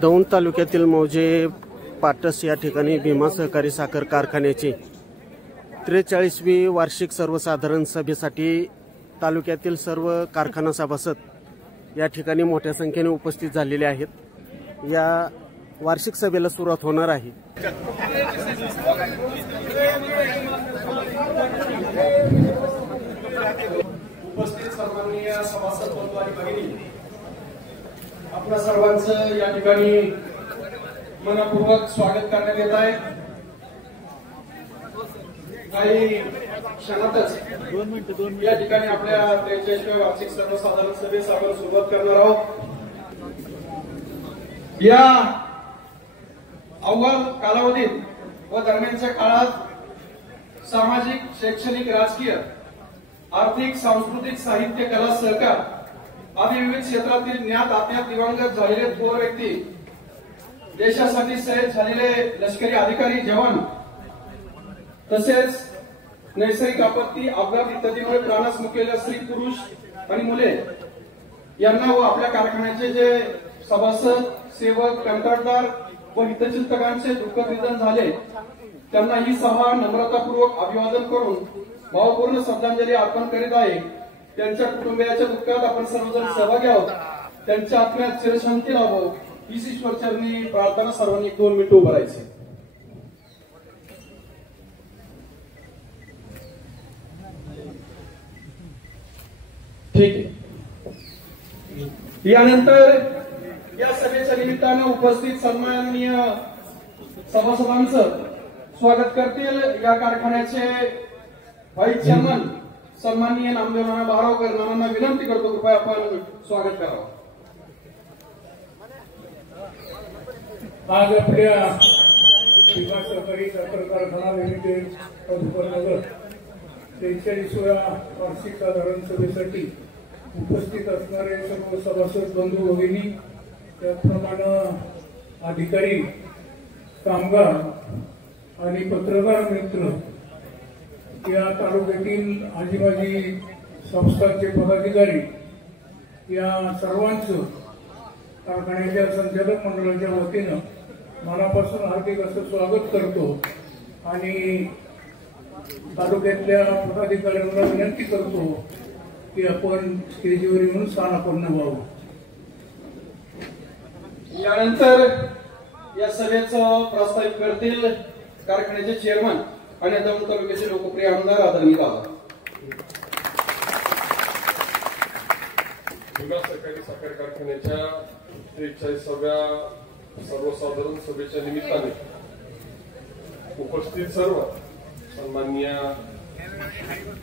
दौंड तालुक्यातील मौजे पाटस या ठिकाणी भीमा सहकारी साखर कारखान्याची 43वी वार्षिक सर्वसाधारण सभेसाठी तालुक्यातील सर्व कारखाना सभासद या ठिकाणी मोठ्या संख्येने उपस्थित झालेले आहेत। या वार्षिक सभेला सुरुवात होणार आहे। उपस्थित सन्माननीय सभासद बंधू आणि भगिनी, आपल्या सर्वांचं या ठिकाणी मनपूर्वक स्वागत करण्यात येत आहे। काही क्षणातच या ठिकाणी आपल्या 43व्या वार्षिक सर्वसाधारण सभेस आपण सुरुवात करणार आहोत। या अव्वल कालावधीत व दरम्यानच्या काळात सामाजिक, शैक्षणिक, राजकीय, आर्थिक, सांस्कृतिक, साहित्य, कला, सहकार आदी विविध क्षेत्रातील ज्ञात अज्ञात दिवंगत झालेले थोर व्यक्ती, देशासाठी शहीद झालेले लष्करी अधिकारी, जवान, तसेच नैसर्गिक आपत्ती, अपघात इत्यादीमुळे प्राणास मुकलेल्या स्त्री, पुरुष आणि मुले यांना व आपल्या कारखान्याचे जे सभासद, सेवक, कंत्राटदार व हितचिंतकांचे दुःखद निधन झाले त्यांना ही सभा नम्रतापूर्वक अभिवादन करून भावपूर्ण श्रद्धांजली अर्पण करीत आहे। त्यांच्या कुटुंबियाच्या दुःखात आपण सर्वजण सहभागी आहोत। त्यांच्या आत्म्यात चिरशांती लाभो हीच ईश्वर चरणी प्रार्थना। सर्वांनी 2 मिनिटं उभं राहायचे। ठीक आहे। यानंतर या सभेच्या निमित्तानं उपस्थित सन्माननीय सभासदांचं स्वागत करतील या कारखान्याचे व्हाईस चेअरमन सन्माननीय नामदेव नाना बारावकर। नानांना विनंती करतो कृपया आपण स्वागत करावं। आज आपल्या भीमा सहकारी साखर कारखाना लिमिटेड मधुकरनगर 43व्या वार्षिक साधारण सभेसाठी उपस्थित असणारे सर्व सभासद बंधू भगिनी, त्याचप्रमाणे अधिकारी, कामगार आणि पत्रकार मित्र, या तालुक्यातील आजीबाजी संस्थांचे पदाधिकारी, या सर्वांचं कारखान्याच्या संचालक मंडळाच्या वतीनं मनापासून हार्दिक असं स्वागत करतो आणि तालुक्यातल्या पदाधिकाऱ्यांना विनंती करतो की आपण स्टेजवर येऊन स्थानापन्न व्हावं। यानंतर या सभेचं प्रस्तावित करतील कारखान्याचे चेअरमन आणि दौंड तालुक्याचे लोकप्रिय आमदार आदरणीय बाबा। भीमा सहकारी साखर कारखान्याच्या 43व्या सर्वसाधारण सभेच्या निमित्ताने उपस्थित सर्व सन्माननीय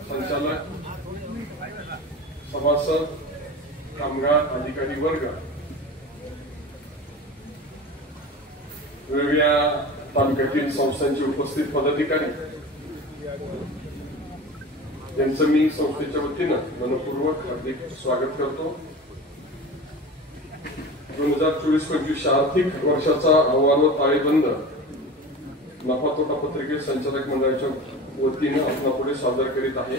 संचालक, सभासद, कामगार, अधिकारी वर्ग, वेगवेगळ्या तालुक्यातील संस्थांचे उपस्थित पदाधिकारी यांचं मी संस्थेच्या वतीनं मनपूर्वक हार्दिक स्वागत करतो। 2024-25 आर्थिक वर्षाचा अहवाल व ताळेबंद नफा तोटा पत्रिके संचालक मंडळाच्या वतीनं आपणापुढे सादर करीत आहे।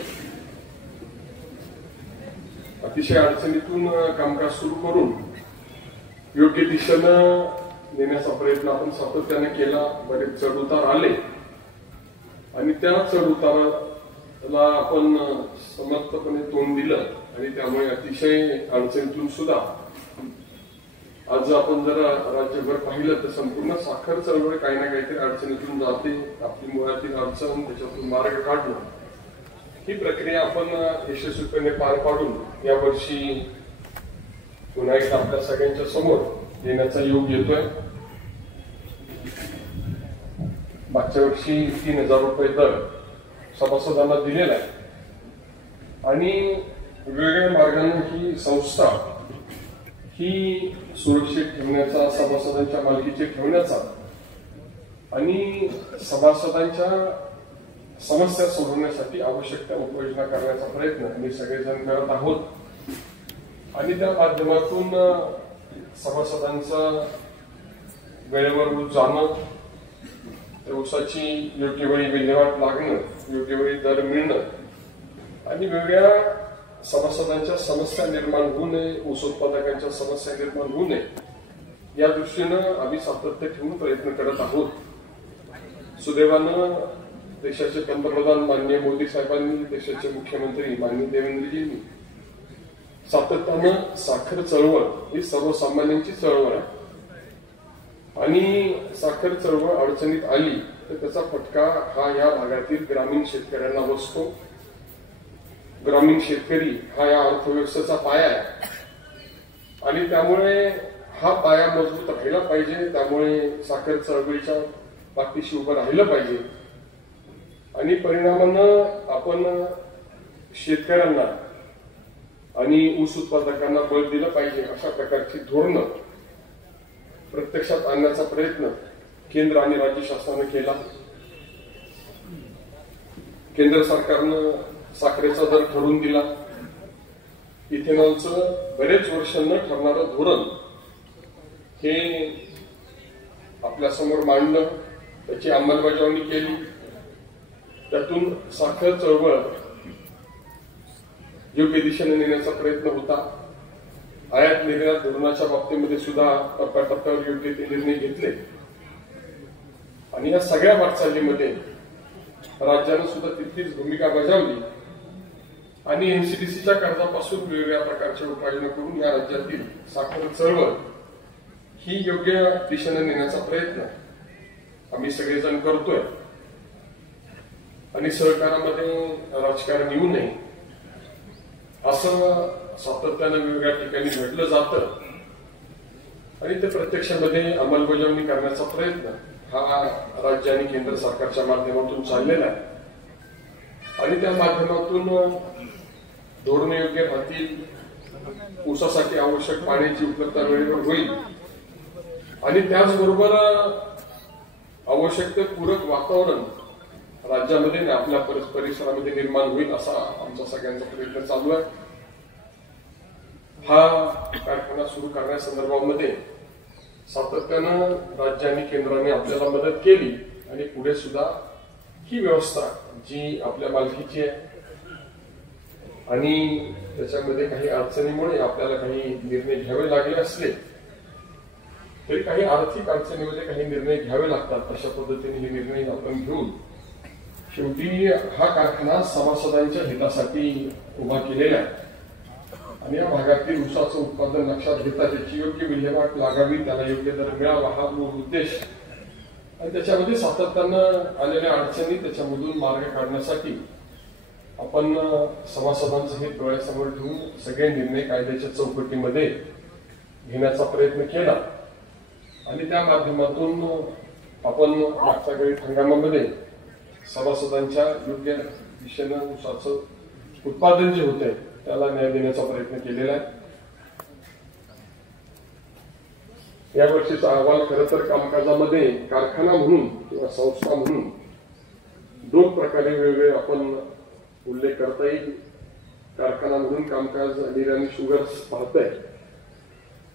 अतिशय अडचणीतून कामकाज सुरू करून योग्य दिशेनं नेण्याचा प्रयत्न आपण सातत्याने केला। बरेच चढ उतार आले आणि त्या चढ उताराला आपण समर्थपणे तोंड दिलं आणि त्यामुळे अतिशय अडचणीतून सुद्धा आज आपण जर राज्यभर पाहिलं तर संपूर्ण साखर चळवळ काही ना काहीतरी अडचणीतून जाते। आपली मुळातील अडचण त्याच्यातून मार्ग काढणं ही प्रक्रिया आपण यशस्वीपणे पार पाडून यावर्षी पुन्हा एकदा आपल्या सगळ्यांच्या समोर येण्याचा योग येतोय। मागच्या वर्षी 3000 रुपये दर सभासदांना दिलेला आहे आणि वेगवेगळ्या मार्गाने ही संस्था ही सुरक्षित ठेवण्याचा, सभासदांच्या मालकीचे ठेवण्याचा आणि सभासदांच्या समस्या सोडवण्यासाठी आवश्यक त्या उपाययोजना करण्याचा प्रयत्न आम्ही सगळेजण करत आहोत. आणि त्या माध्यमातून सभासदांचं वेळेवर ऊस जाणं, त्या ऊसाची योग्य वेळी विल्हेवाट लागणं, योग्य वेळी दर मिळणं आणि वेगळ्या सभासदांच्या समस्या निर्माण होऊ नये, ऊस उत्पादकांच्या समस्या निर्माण होऊ नये या दृष्टीनं आम्ही सातत्य ठेवून प्रयत्न करत आहोत. सुदैवानं देशाचे पंतप्रधान माननीय मोदी साहेबांनी, देशाचे मुख्यमंत्री माननीय देवेंद्रजींनी सातत्यानं साखर चळवळ ही सर्वसामान्यांची चळवळ आहे आणि साखर चळवळ अडचणीत आली तर त्याचा फटका हा या भागातील ग्रामीण शेतकऱ्यांना बसतो. ग्रामीण शेतकरी हा या अर्थव्यवस्थेचा पाया आहे आणि त्यामुळे हा पाया मजबूत राहिला पाहिजे. त्यामुळे साखर चळवळीच्या पाठीशी उभं राहिलं पाहिजे आणि परिणामानं आपण शेतकऱ्यांना आणि ऊस उत्पादकांना बळ दिलं पाहिजे अशा प्रकारची धोरणं प्रत्यक्षात आणण्याचा प्रयत्न केंद्र आणि राज्य शासनानं केला. केंद्र सरकारनं साखरेचा दर ठरवून दिला. इथेनॉलचं बरेच वर्ष न ठरणारं धोरण हे आपल्यासमोर मांडलं, त्याची अंमलबजावणी केली. त्यातून साखर चळवळ योग्य दिशेने नेण्याचा प्रयत्न होता. आयात निर्यात धोरणाच्या बाबतीमध्ये सुद्धा टप्प्याटप्प्यावर योग्य ते निर्णय घेतले आणि या सगळ्या वाटचालीमध्ये राज्यानं सुद्धा तितकीच भूमिका बजावली आणि एनसीडीसीच्या कर्जापासून वेगवेगळ्या प्रकारच्या उपाययोजना करून या राज्यातील साखर चळवळ ही योग्य दिशेने नेण्याचा प्रयत्न आम्ही सगळेजण करतोय आणि सहकारामध्ये राजकारण येऊ नये असं सातत्यानं वेगवेगळ्या ठिकाणी घडलं जातं आणि ते प्रत्यक्षामध्ये अंमलबजावणी करण्याचा प्रयत्न हा राज्य आणि केंद्र सरकारच्या माध्यमातून चाललेला आहे आणि त्या माध्यमातून धोरणे योग्य राहतील, ऊसासाठी आवश्यक पाण्याची उपलब्धता वेळेवर होईल आणि त्याचबरोबर आवश्यक ते पूरक वातावरण राज्यामध्ये आणि आपल्या परिसरामध्ये निर्माण होईल असा आमचा सगळ्यांचा प्रयत्न चालू आहे. हा कारखाना सुरू करण्यासंदर्भामध्ये सातत्यानं राज्य आणि केंद्राने आपल्याला मदत केली आणि पुढे सुद्धा ही व्यवस्था जी आपल्या मालकीची आहे आणि त्याच्यामध्ये काही अडचणीमुळे आपल्याला काही निर्णय घ्यावे लागले असले तरी काही आर्थिक अडचणीमध्ये काही निर्णय घ्यावे लागतात. अशा पद्धतीने हे निर्णय आपण घेऊन शेवटी हा कारखाना सभासदांच्या हितासाठी उभा केलेला आहे आणि या भागातील ऊसाचं उत्पादन लक्षात घेता त्याची योग्य विल्हेवाट लागावी, त्याला योग्य दर मिळावा हा मूळ उद्देश आणि त्याच्यामध्ये सातत्यानं आलेल्या अडचणी त्याच्यामधून मार्ग काढण्यासाठी आपण सभासदांचं हित डोळ्यासमोर ठेवून सगळे निर्णय कायद्याच्या चौकटीमध्ये घेण्याचा प्रयत्न केला आणि त्या माध्यमातून आपण मागच्या काही हंगामामध्ये सभासदांच्या योग्य दिशेनं ऊसाचं उत्पादन जे होतंय त्याला न्याय देण्याचा प्रयत्न केलेला आहे. यावर्षीचा अहवाल खरं तर कामकाजामध्ये कारखाना म्हणून किंवा संस्था म्हणून दोन प्रकारे वेगवेगळे आपण उल्लेख करता येईल. कारखाना म्हणून कामकाज नीर आणि शुगर्स पाहतोय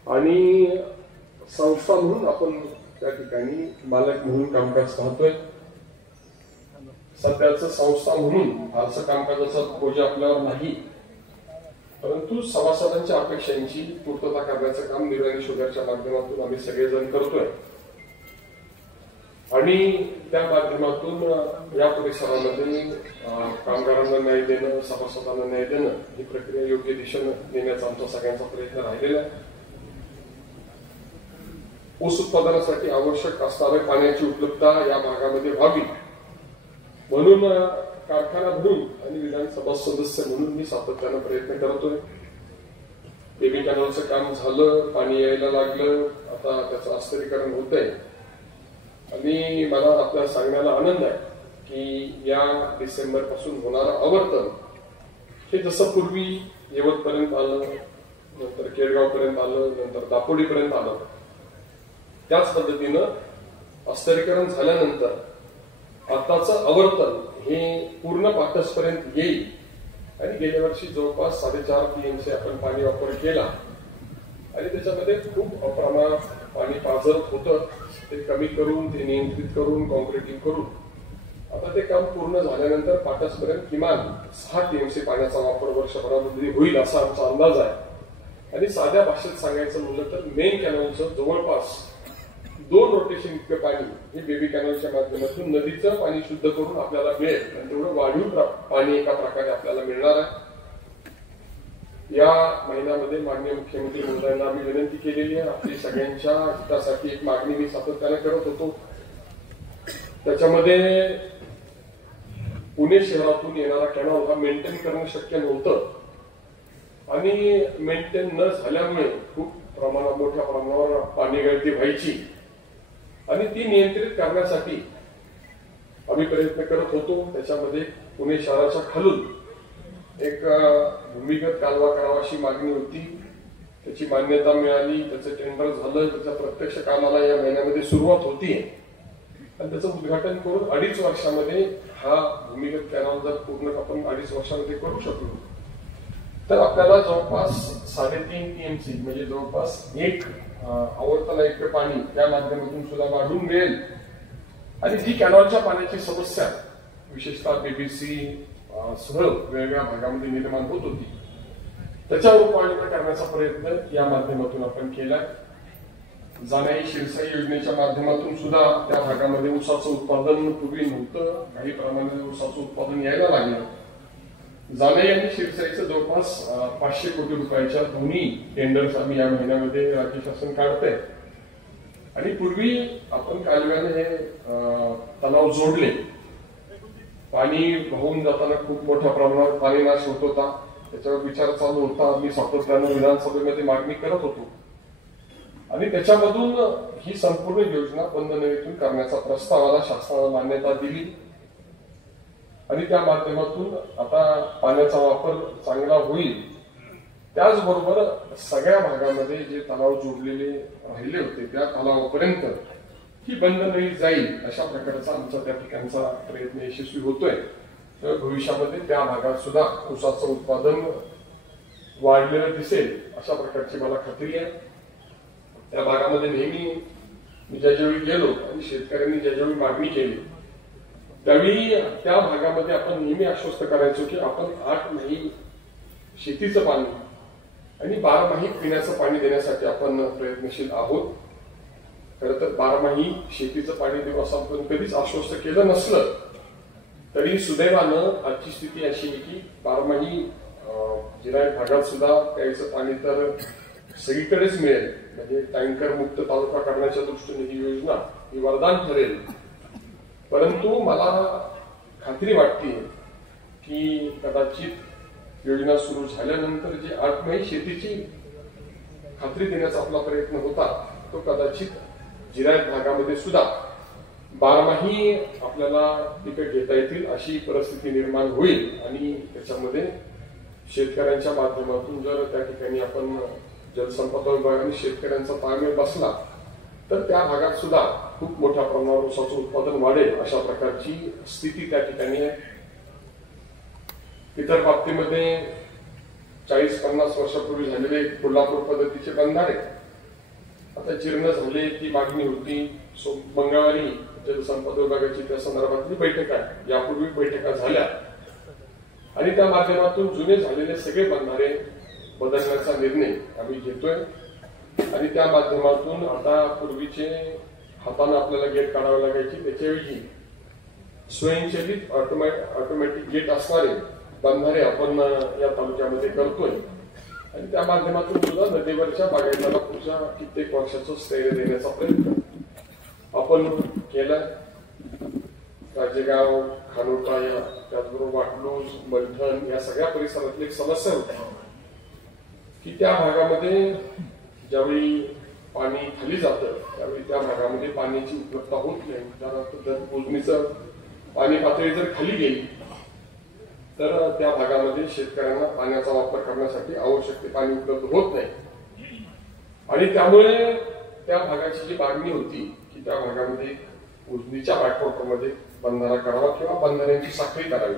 आणि संस्था म्हणून आपण त्या ठिकाणी मालक म्हणून कामकाज पाहतोय. सध्याचं संस्था म्हणून फारसं कामकाजाचा बोजा आपल्यावर नाही, परंतु सभासदांच्या अपेक्षांची पूर्तता करण्याचं काम नीर आणि शुगरच्या माध्यमातून आम्ही सगळेजण करतोय आणि त्या माध्यमातून या परिसरामध्ये कामगारांना न्याय देणं, सभासदांना न्याय देणं ही प्रक्रिया योग्य दिशेनं नेण्याचा आमचा सगळ्यांचा प्रयत्न राहिलेला आहे. ऊस उत्पादनासाठी आवश्यक असणाऱ्या पाण्याची उपलब्धता या भागामध्ये व्हावी म्हणून कारखाना म्हणून आणि विधानसभा सदस्य म्हणून मी सातत्यानं प्रयत्न करतोय. बेबी कॅनलचं काम झालं, पाणी यायला लागलं, आता त्याचं अस्थिरीकरण होतंय आणि मला आपल्याला सांगण्याला आनंद आहे की या डिसेंबर पासून होणारं आवर्तन हे जसं पूर्वी यवतपर्यंत आलं, नंतर केळगाव पर्यंत आलं, नंतर दापोडीपर्यंत आलं, त्याच पद्धतीनं अस्थिरीकरण झाल्यानंतर आताचं आवर्तन हे पूर्ण पाटसपर्यंत येईल आणि गेल्या वर्षी जवळपास 4.5 TMC आपण पाणी वापर केला आणि त्याच्यामध्ये खूप प्रमाणात पाणी पाझरत होतं. ते कमी करून, ते नियंत्रित करून, कॉन्क्रिटिंग करून आता ते काम पूर्ण झाल्यानंतर पाटसपर्यंत किमान 6 TMC पाण्याचा वापर वर्षभरामध्ये होईल असा आमचा अंदाज आहे. आणि साध्या भाषेत सांगायचं म्हणलं तर मेन कॅनलचं जवळपास 2 रोटेशन इतकं पाणी हे बेबी कॅनलच्या माध्यमातून नदीचं पाणी शुद्ध करून आपल्याला मिळेल आणि तेवढं वाढीव पाणी एका प्रकारे आपल्याला मिळणार आहे. या महिन्यामध्ये माननीय मुख्यमंत्री महोदयांना आम्ही विनंती केलेली आहे. आपली सगळ्यांच्या हितासाठी एक मागणी मी सातत्याने करत होतो. त्याच्यामध्ये पुणे शहरातून येणारा कॅनॉल हा मेंटेन करणं शक्य नव्हतं आणि मेंटेन न झाल्यामुळे खूप मोठ्या प्रमाणावर पाणी गळती व्हायची आणि ती नियंत्रित करण्यासाठी आम्ही प्रयत्न करत होतो. त्याच्यामध्ये पुणे शहराच्या खालून एक भूमिगत कालवा करावा अशी मागणी होती. त्याची मान्यता मिळाली, त्याचं टेंडर झालं, त्याच्या प्रत्यक्ष कामाला या महिन्यामध्ये सुरुवात होती आणि त्याचं उद्घाटन करून 2.5 वर्षामध्ये हा भूमिगत कॅनॉल जर पूर्ण आपण 2.5 वर्षामध्ये करू शकलो तर आपल्याला जवळपास 3.5 TMC म्हणजे जवळपास एक आवर्तन इतकं पाणी त्या माध्यमातून सुद्धा वाढून मिळेल. आणि जी कॅनॉलच्या पाण्याची समस्या विशेषतः BBC सह वेगवेगळ्या भागामध्ये निर्माण होत होती त्याच्यावर उपाययोजना करण्याचा प्रयत्न या माध्यमातून आपण केला. जानाई शिरसाई योजनेच्या माध्यमातून सुद्धा त्या भागामध्ये ऊसाचं उत्पादन पूर्वी नव्हतं, काही प्रमाणात ऊसाचं उत्पादन यायला लागलं. जानाई आणि शिरसाईचं जवळपास 500 कोटी रुपयाच्या दोन्ही टेंडर्स आम्ही या महिन्यामध्ये राज्य शासन काढतंय. आणि पूर्वी आपण कालव्याने हे तलाव जोडले, पाणी वाहून जाताना खूप मोठ्या प्रमाणात पाणी नाश होत होता. त्याच्यावर विचार चालू होता. मी सातत्यानं विधानसभेमध्ये मागणी करत होतो आणि त्याच्यामधून ही संपूर्ण योजना बंद नदीतून करण्याचा प्रस्तावाला शासनाला मान्यता दिली आणि त्या माध्यमातून आता पाण्याचा वापर चांगला होईल. त्याचबरोबर सगळ्या भागामध्ये जे तलाव जोडलेले राहिले होते त्या तलावापर्यंत ही बंद नदी जाईल अशा प्रकारचा आमचा त्या ठिकाणचा प्रयत्न यशस्वी होतोय. तर भविष्यामध्ये त्या भागात सुद्धा ऊसाचं उत्पादन वाढलेलं दिसेल अशा प्रकारची मला खात्री आहे. त्या भागामध्ये नेहमी मी ज्यावेळी गेलो आणि शेतकऱ्यांनी ज्यावेळी मागणी केली त्यावेळी त्या भागामध्ये आपण नेहमी आश्वस्त करायचो की आपण 8 महिने शेतीचं पाणी आणि 12 महिने पिण्याचं पाणी देण्यासाठी आपण प्रयत्नशील आहोत. खरं तर 12 महिने शेतीचं पाणी देऊ असं आपण कधीच आश्वस्त केलं नसलं तरी सुदैवानं आजची स्थिती अशी आहे की 12 महिने जिरायत भागात सुद्धा प्यायचं पाणी तर सगळीकडेच मिळेल. म्हणजे टँकर मुक्त तालुका करण्याच्या दृष्टीने ही योजना ही वरदान ठरेल. परंतु मला खात्री वाटते की कदाचित योजना सुरू झाल्यानंतर जे 8 महिने शेतीची खात्री देण्याचा आपला प्रयत्न होता तो कदाचित जिरायत भागामध्ये सुद्धा 12 महिने आपल्याला पिकं घेता येतील अशी परिस्थिती निर्माण होईल. आणि त्याच्यामध्ये शेतकऱ्यांच्या माध्यमातून जर त्या ठिकाणी आपण जलसंपदा विभागाने शेतकऱ्यांचा ताळमेळ बसला तर त्या भागात सुद्धा खूप मोठ्या प्रमाणावर ऊसाचं उत्पादन वाढेल अशा प्रकारची स्थिती त्या ठिकाणी आहे. इतर बाबतीमध्ये 40-50 वर्षापूर्वी झालेले कोल्हापूर पद्धतीचे बंधारे आता जीर्ण झाले, ती मागणी होती. मंगळवारी जलसंपदा विभागाची त्या संदर्भातली बैठक आहे. यापूर्वी बैठका झाल्या आणि त्या माध्यमातून जुने झालेले सगळे बंधारे बदलण्याचा निर्णय आम्ही घेतोय आणि त्या माध्यमातून आता पूर्वीचे हाताने आपल्याला गेट काढावे लागायची त्याच्याऐवजी स्वयंचलित ऑटोमॅटिक गेट असणारे बंधारे आपण या तालुक्यामध्ये करतोय आणि त्या माध्यमातून सुद्धा नदीवरच्या बागायतीला पुढच्या कित्येक वर्षाचं स्थैर्य देण्याचा प्रयत्न आपण केलाय. राजेगाव, खानोटा त्याचबरोबर वाटलूज, मलठण या सगळ्या परिसरातली एक समस्या होती की त्या भागामध्ये ज्यावेळी पाणी खाली जातं त्यावेळी त्या भागामध्ये पाण्याची उपलब्धता होत नाही. त्यानंतर जर मोजणीचं पाणी पातळी जर खाली गेली तर त्या भागामध्ये शेतकऱ्यांना पाण्याचा वापर करण्यासाठी आवश्यक ते पाणी उपलब्ध होत नाही आणि त्यामुळे त्या भागाची जी मागणी होती की त्या भागामध्ये उजनीच्या बॅकवॉटरमध्ये बंधारा करावा किंवा बंधाऱ्यांची साखळी करावी.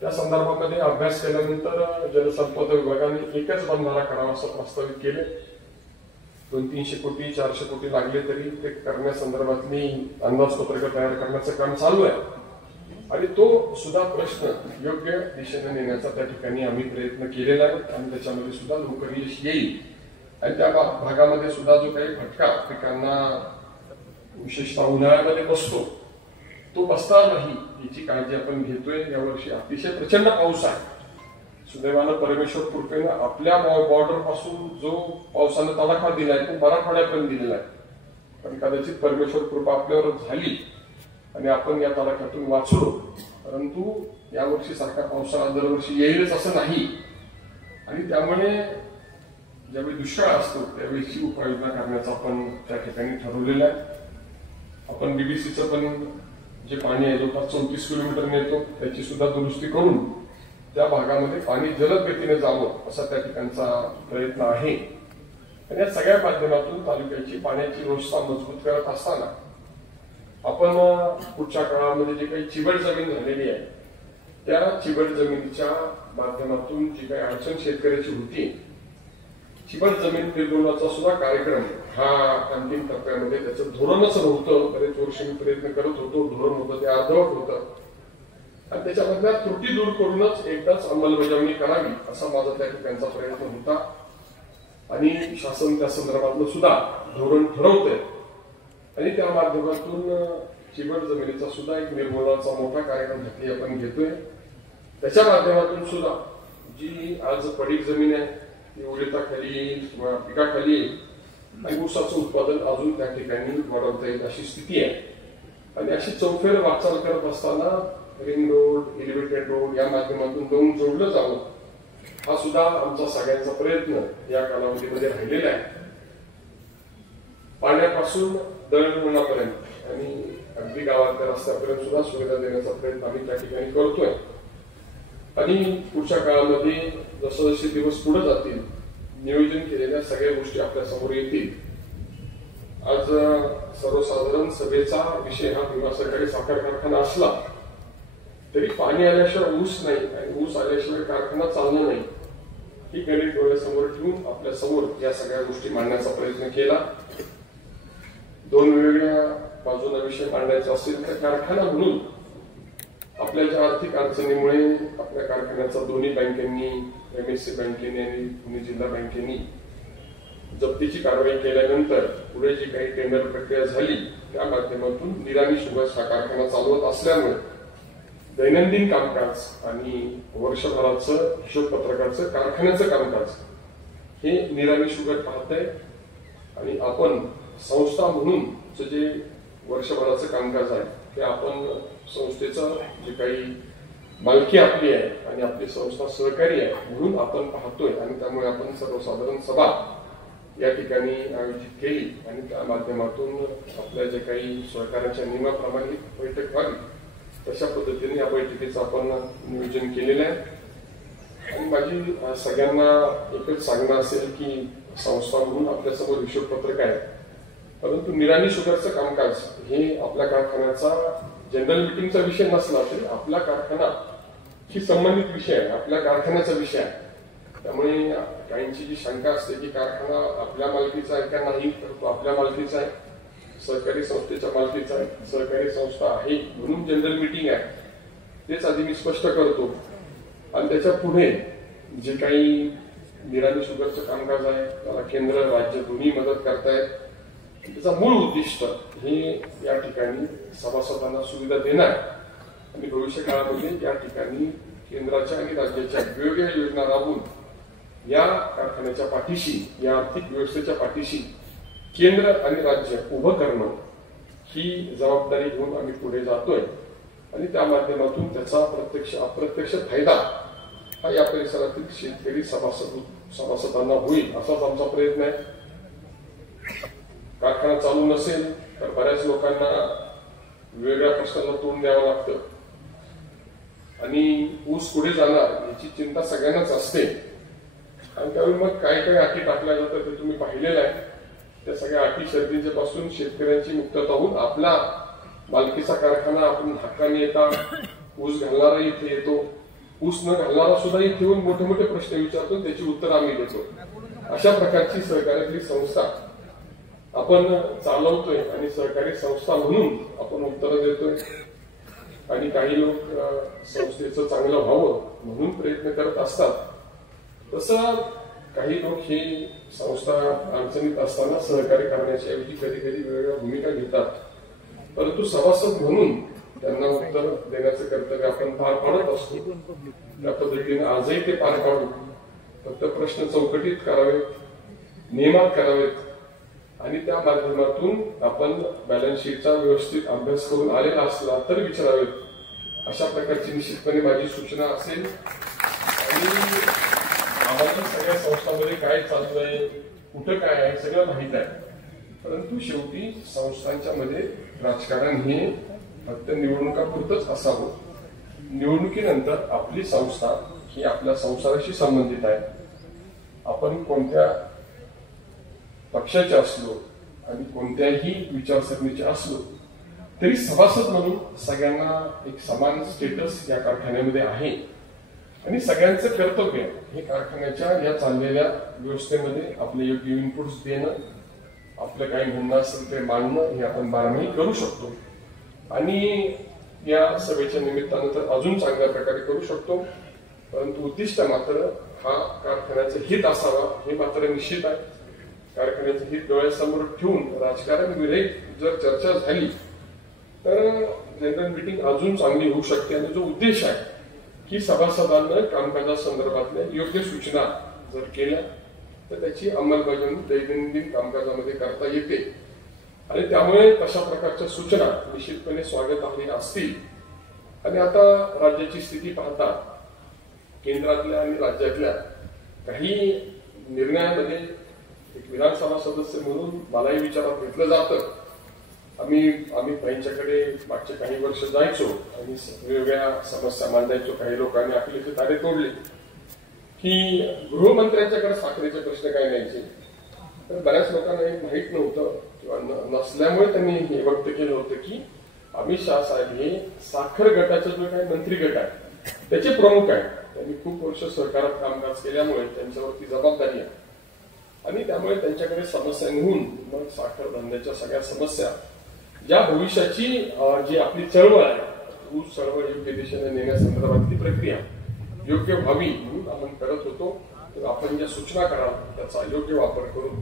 त्या संदर्भामध्ये अभ्यास केल्यानंतर जलसंपदा विभागाने एकच बंधारा करावा असं प्रस्तावित केले. 200-300 कोटी 400 कोटी लागले तरी ते करण्यासंदर्भातली अंदाजपत्रक तयार करण्याचं काम चालू आहे आणि तो सुद्धा प्रश्न योग्य दिशेने नेण्याचा त्या ठिकाणी आम्ही प्रयत्न केलेला आहे आणि त्याच्यामध्ये सुद्धा लवकर यश येईल. आणि त्या भागामध्ये सुद्धा जो काही फटका पिकांना विशेषतः उन्हाळ्यामध्ये बसतो तो बसणार नाही याची काळजी आपण घेतोय. यावर्षी अतिशय प्रचंड पाऊस आहे. सुदैवानं परमेश्वर कृपेनं आपल्या बॉर्डर पासून जो पावसानं तडाखा दिलाय तो मराठवाड्यापर्यंत दिलेला आहे. पण कदाचित परमेश्वर कृपा आपल्यावर झाली आणि आपण या तडाख्यातून वाचलो. परंतु यावर्षी सारखा पावसाळा दरवर्षी येईलच असं नाही आणि त्यामुळे ज्यावेळी दुष्काळ असतो त्यावेळीची उपाययोजना करण्याचा आपण त्या ठिकाणी ठरवलेलं आहे. आपण बीबीसीचं पण जे पाणी आहे जवळपास 34 किलोमीटर येतो त्याची सुद्धा दुरुस्ती करून त्या भागामध्ये पाणी जलद गतीने जावं असा त्या ठिकाणचा प्रयत्न आहे. आणि या सगळ्या माध्यमातून तालुक्याची पाण्याची व्यवस्था मजबूत करत असताना आपण पुढच्या काळामध्ये जे काही चिबड जमीन झालेली आहे त्या चिबड जमिनीच्या माध्यमातून जी काही अडचण शेतकऱ्याची होती चिबड जमीन निर्मूलनाचा सुद्धा कार्यक्रम हा अंतिम टप्प्यामध्ये त्याचं धोरणच नव्हतं. बरेच वर्ष मी प्रयत्न करत होतो. धोरण होतं ते अर्धवट होतं आणि त्याच्यामधल्या त्रुटी दूर करूनच एकदाच अंमलबजावणी करावी असा माझा त्या ठिकाणचा प्रयत्न होता आणि शासन त्या संदर्भातलं सुद्धा धोरण ठरवतंय आणि त्या माध्यमातून चिबड जमिनीचा सुद्धा एक निर्मूलनाचा मोठा कार्यक्रम हाती आपण घेतोय. त्याच्या माध्यमातून सुद्धा जी आज पडीक जमीन आहे ती ओलिताखाली येईल किंवा पिकाखाली येईल आणि ऊसाचं उत्पादन अजून त्या ठिकाणी वाढवता येईल अशी स्थिती आहे. आणि अशी चौफेर वाटचाल करत असताना रिंग रोड एलिव्हेटेड रोड या माध्यमातून दोन जोडलं जावं हा सुद्धा आमचा सगळ्यांचा प्रयत्न या कालावधीमध्ये राहिलेला आहे. पाण्यापासून दळणवळणापर्यंत आणि अगदी गावातल्या रस्त्यापर्यंत सुद्धा सुविधा देण्याचा प्रयत्न आम्ही त्या ठिकाणी करतोय आणि पुढच्या काळामध्ये जसं जसे दिवस पुढे जातील नियोजन केलेल्या सगळ्या गोष्टी आपल्या समोर येतील. आज सर्वसाधारण सभेचा विषय हा भीमा सहकारी साखर कारखाना असला तरी पाणी आल्याशिवाय ऊस नाही आणि ऊस आल्याशिवाय कारखाना चालणार नाही ही गणित डोळ्यासमोर ठेवून आपल्या समोर या सगळ्या गोष्टी मांडण्याचा प्रयत्न केला. दोन वेगवेगळ्या बाजूला विषय मांडायचा असेल तर कारखाना म्हणून आपल्या ज्या आर्थिक अडचणीमुळे आपल्या कारखान्याचा दोन्ही बँकेंनी MSC बँकेने आणि पुणे जिल्हा बँकेनी जप्तीची कारवाई केल्यानंतर पुढे जी काही टेंडर प्रक्रिया झाली त्या माध्यमातून निरानी शुगर्स हा कारखाना चालवत असल्यामुळे दैनंदिन कामकाज आणि वर्षभराचं हिशोबपत्रकाचं कारखान्याचं कामकाज हे निरानी शुगर पाहतंय आणि आपण संस्था म्हणून जे वर्षभराचं कामकाज आहे ते आपण संस्थेचं जे काही मालकी आपली आहे आणि आपली संस्था सहकारी आहे म्हणून आपण पाहतोय आणि त्यामुळे आपण सर्वसाधारण सभा या ठिकाणी आयोजित केली आणि त्या माध्यमातून आपल्या जे काही सहकार्याच्या नियमाप्रमाणे बैठक व्हावी तशा पद्धतीने या बैठकीचं आपण नियोजन केलेलं आहे. आणि माझी सगळ्यांना एकच सांगणं असेल की संस्था म्हणून आपल्यासमोर हिशोबपत्रक आहे परंतु निरानी शुगरचं कामकाज हे आपल्या कारखान्याचा जनरल मिटिंगचा विषय नसला तरी आपला कारखाना ही संबंधित विषय आहे आपल्या कारखान्याचा विषय आहे. त्यामुळे काहींची जी शंका असते की कारखाना आपल्या मालकीचा आहे का नाही तर तो आपल्या मालकीचा आहे सहकारी संस्थेच्या मालकीचा आहे. सहकारी संस्था आहे म्हणून जनरल मिटिंग आहे तेच आधी मी स्पष्ट करतो आणि त्याच्या पुढे जे काही निरानी शुगरचं कामकाज आहे त्याला केंद्र राज्य दोन्ही मदत करतायत. त्याचा मूळ उद्दिष्ट हे या ठिकाणी सभासदांना सुविधा देणार आणि भविष्य काळामध्ये या ठिकाणी केंद्राच्या आणि राज्याच्या वेगवेगळ्या योजना राबवून या कारखान्याच्या पाठीशी या आर्थिक व्यवस्थेच्या पाठीशी केंद्र आणि राज्य उभं करणं ही जबाबदारी घेऊन आम्ही पुढे जातोय आणि त्या माध्यमातून त्याचा प्रत्यक्ष अप्रत्यक्ष फायदा हा या परिसरातील शेतकरी सभासदांना होईल असाच आमचा प्रयत्न आहे. कारखाना चालू नसेल तर बऱ्याच लोकांना वेगळ्या प्रश्नाला तोंड द्यावं लागतं आणि ऊस पुढे जाणार याची चिंता सगळ्यांनाच असते आणि त्यावेळी मग काय काय अटी टाकल्या जातात ते तुम्ही पाहिलेलं आहे. त्या सगळ्या अटी शर्तींच्या पासून शेतकऱ्यांची मुक्तता होऊन आपला मालकीचा कारखाना आपण हक्काने येता, ऊस घालणारा इथे येतो, ऊस न घालणारा सुद्धा इथे येऊन मोठे मोठे प्रश्न विचारतो, त्याची उत्तर आम्ही देतो. अशा प्रकारची सहकार्यातली संस्था आपण चालवतोय आणि सहकारी संस्था म्हणून आपण उत्तर देतोय. आणि काही लोक संस्थेचं चांगलं व्हावं म्हणून प्रयत्न करत असतात. तसं काही लोक ही संस्था अडचणीत असताना सहकार्य करण्याच्या ऐवजी कधी कधी वेगवेगळ्या भूमिका घेतात. परंतु सभासद म्हणून त्यांना उत्तर देण्याचं कर्तव्य आपण पार पाडत असतो. त्या पद्धतीने आजही ते पार पाडू. फक्त प्रश्न चौकटीत करावेत, नियमात करावेत आणि त्या माध्यमातून आपण बॅलन्स शीटचा व्यवस्थित अभ्यास करून आलेला असला तर विचारावेत. अशा प्रकारची निश्चितपणे माझी सूचना असेल. आणि आम्हाला सगळ्या संस्थांमध्ये काय चाललंय, कुठं काय आहे सगळं माहित आहे. परंतु शेवटी संस्थांच्या मध्ये राजकारण हे फक्त निवडणुकापुरतच असावं. निवडणुकीनंतर आपली संस्था ही आपल्या संसाराशी संबंधित आहे. आपण कोणत्या पक्षाचे असलो आणि कोणत्याही विचारसरणीचे असलो तरी सभासद म्हणून सगळ्यांना एक समान स्टेटस या कारखान्यामध्ये आहे. आणि सगळ्यांचं कर्तव्य हे कारखान्याच्या या चाललेल्या व्यवस्थेमध्ये आपले योग्य इनपुट्स देणं, आपलं काही म्हणणं असेल ते मांडणं हे आपण बारमाही करू शकतो. आणि या सभेच्या निमित्तानं तर अजून चांगल्या प्रकारे करू शकतो. परंतु उद्दिष्ट मात्र हा कारखान्याचं हित असावा हे मात्र निश्चित आहे. कारखान्याचं हित डोळ्यासमोर ठेवून राजकारण विरहित जर चर्चा झाली तर जनरल मीटिंग अजून चांगली होऊ शकते. आणि जो उद्देश आहे की सभासदांना कामकाजासंदर्भातल्या योग्य सूचना जर केल्या तर त्याची अंमलबजावणी दैनंदिन कामकाजामध्ये करता येते. आणि त्यामुळे तशा प्रकारच्या सूचना निश्चितपणे स्वागतार्ह असतील. आणि आता राज्याची स्थिती पाहता केंद्रातल्या आणि राज्यातल्या काही निर्णयामध्ये एक विधानसभा सदस्य म्हणून मलाही विचारात घेतलं जातं. आम्ही त्यांच्याकडे मागचे काही वर्ष जायचो आणि वेगवेगळ्या समस्या मांडायचो. काही लोकांनी आपले ते तारे तोडले की गृहमंत्र्यांच्याकडे साखरेचे प्रश्न काय न्यायचे. तर बऱ्याच लोकांना हे माहीत नव्हतं किंवा नसल्यामुळे त्यांनी हे व्यक्त केलं होतं की अमित शहा साहेब हे साखर गटाचा जो काही मंत्री गट आहे त्याचे प्रमुख आहेत. त्यांनी खूप वर्ष सरकारात कामकाज केल्यामुळे त्यांच्यावरती जबाबदारी आहे. आणि त्यामुळे त्यांच्याकडे समस्या निघून मग साखर धंद्याच्या सगळ्या समस्या ज्या भविष्याची जी आपली चळवळ आहे, ऊस चळवळ योग्य दिशेने नेण्यासंदर्भातली प्रक्रिया योग्य व्हावी म्हणून आपण करत होतो. तर आपण ज्या सूचना कराल त्याचा योग्य वापर करून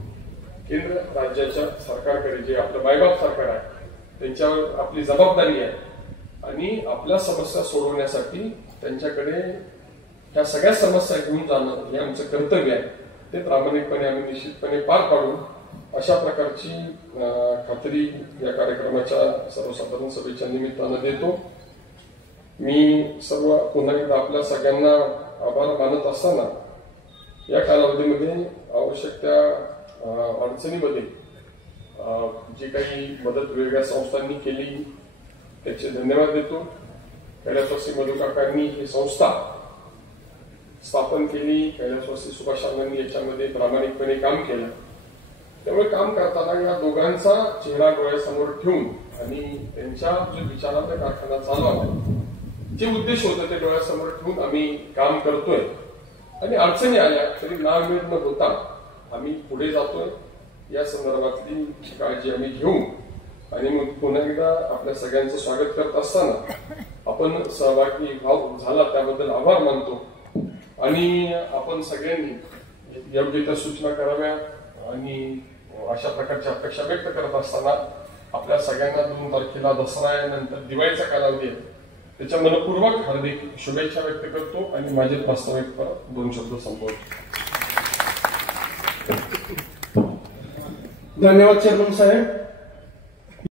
केंद्र राज्याच्या सरकारकडे जे आपलं मायबाप सरकार आहे त्यांच्यावर आपली जबाबदारी आहे. आणि आपल्या समस्या सोडवण्यासाठी त्यांच्याकडे त्या सगळ्या समस्या घेऊन जाणं हे आमचं कर्तव्य आहे. ते प्रामाणिकपणे आम्ही निश्चितपणे पार पाडू अशा प्रकारची खात्री या कार्यक्रमाच्या सर्वसाधारण सभेच्या निमित्तानं देतो. मी पुन्हा एकदा आपल्या सगळ्यांना आभार मानत असताना या कालावधीमध्ये आवश्यक त्या अडचणीमध्ये जी काही मदत वेगवेगळ्या संस्थांनी केली त्याचे धन्यवाद देतो. कैलासवासी मधुकाकांनी ही संस्था स्थापन केली. कैलासवासी सुभाषांनी याच्यामध्ये प्रामाणिकपणे काम केलं. त्यामुळे काम करताना या दोघांचा चेहरा डोळ्यासमोर ठेवून आणि त्यांच्या जो विचाराचा कारखाना चालवावा जे उद्देश होते ते डोळ्यासमोर ठेवून आम्ही काम करतोय. आणि अडचणी आल्या तरी नावेळ न होता आम्ही पुढे जातोय. या संदर्भातली काळजी आम्ही घेऊ. आणि मग पुन्हा एकदा आपल्या सगळ्यांचं स्वागत करत असताना आपण सहभागी झाला त्याबद्दल आभार मानतो. आणि आपण सगळ्यांनी योग्य त्या सूचना कराव्या. आणि अशा प्रकारची अपेक्षा व्यक्त करत असताना आपल्या सगळ्यांना 2 तारखेला दसरा नंतर दिवाळीचा कालावधी आहे त्याच्या मनपूर्वक हार्दिक शुभेच्छा व्यक्त करतो. आणि माझे प्रास्ताविक 2 शब्द संपवतो. धन्यवाद चेअरमन साहेब.